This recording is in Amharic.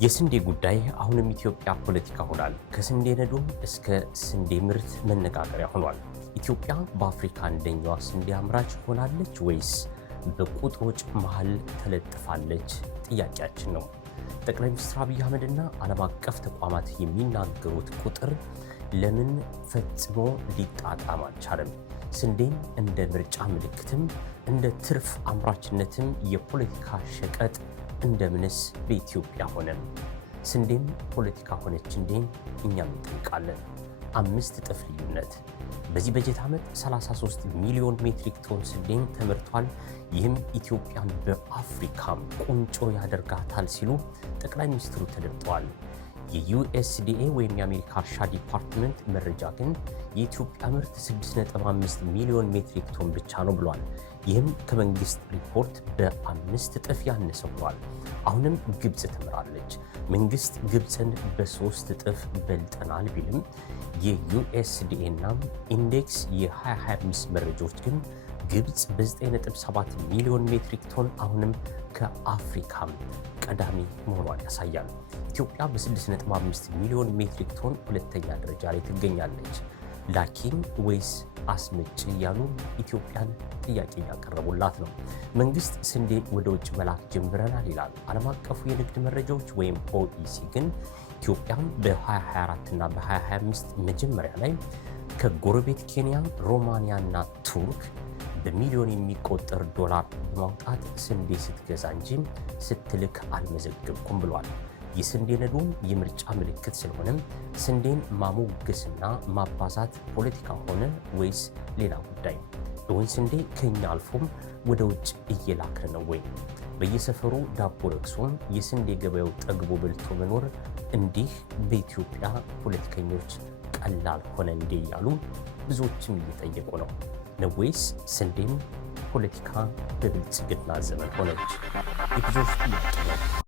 የስንዴ ጉዳይ አሁንም ኢትዮጵያ ፖለቲካ ሆኗል። ከስንዴ ነዶ እስከ ስንዴ ምርት መነጋገሪያ ሆኗል። ኢትዮጵያ በአፍሪካ አንደኛዋ ስንዴ አምራች ሆናለች ወይስ በቁጥሮች መሃል ተለጥፋለች? ጥያቄያችን ነው። ጠቅላይ ሚኒስትር አብይ አህመድና ዓለም አቀፍ ተቋማት የሚናገሩት ቁጥር ለምን ፈጽሞ ሊጣጣም አልቻለም? ስንዴን እንደ ምርጫ ምልክትም እንደ ትርፍ አምራችነትም የፖለቲካ ሸቀጥ እንደምንስ በኢትዮጵያ ሆነ? ስንዴም ፖለቲካ ሆነች እንዴን? እኛም እንጠይቃለን። 5 እጥፍ ልዩነት። በዚህ በጀት ዓመት 33 ሚሊዮን ሜትሪክ ቶን ስንዴን ተመርቷል። ይህም ኢትዮጵያን በአፍሪካም ቁንጮ ያደርጋታል ሲሉ ጠቅላይ ሚኒስትሩ ተደምጠዋል። የዩኤስዲኤ ወይም የአሜሪካ እርሻ ዲፓርትመንት መረጃ ግን የኢትዮጵያ ምርት 6.5 ሚሊዮን ሜትሪክ ቶን ብቻ ነው ብሏል። ይህም ከመንግስት ሪፖርት በ5 እጥፍ ያነሰ ሆኗል። አሁንም ግብፅ ትምራለች። መንግስት ግብፅን በ3 እጥፍ በልጠናል ቢልም የዩኤስዲኤ እና ኢንዴክስ የ2025 መረጃዎች ግን ግብፅ በ9.7 ሚሊዮን ሜትሪክ ቶን አሁንም ከአፍሪካም ቀዳሚ መሆኗን ያሳያል። ኢትዮጵያ በ6.5 ሚሊዮን ሜትሪክ ቶን ሁለተኛ ደረጃ ላይ ትገኛለች። ላኪን ወይስ አስመጪ እያሉ ኢትዮጵያን ጥያቄ ያቀረቡላት ነው። መንግስት ስንዴ ወደ ውጭ መላክ ጀምረናል ይላል። ዓለም አቀፉ የንግድ መረጃዎች ወይም ኦኢሲ ግን ኢትዮጵያም በ2024 እና በ2025 መጀመሪያ ላይ ከጎረቤት ኬንያ፣ ሮማኒያ እና ቱርክ በሚሊዮን የሚቆጠር ዶላር በማውጣት ስንዴ ስትገዛ እንጂ ስትልክ አልመዘገብኩም ብሏል። የስንዴ ነዶም የምርጫ ምልክት ስለሆነም ስንዴን ማሞገስና ማባዛት ፖለቲካ ሆነ ወይስ ሌላ ጉዳይ? እውን ስንዴ ከኛ አልፎም ወደ ውጭ እየላክን ነው ወይ? በየሰፈሩ ዳቦ ረክሶም የስንዴ ገበያው ጠግቦ በልቶ መኖር እንዲህ በኢትዮጵያ ፖለቲከኞች ቀላል ሆነ እንዴ እያሉ ብዙዎችም እየጠየቁ ነው። ወይስ ስንዴም ፖለቲካ በብልጽግና ዘመን ሆነች? የብዙዎች ጥያቄ ነው።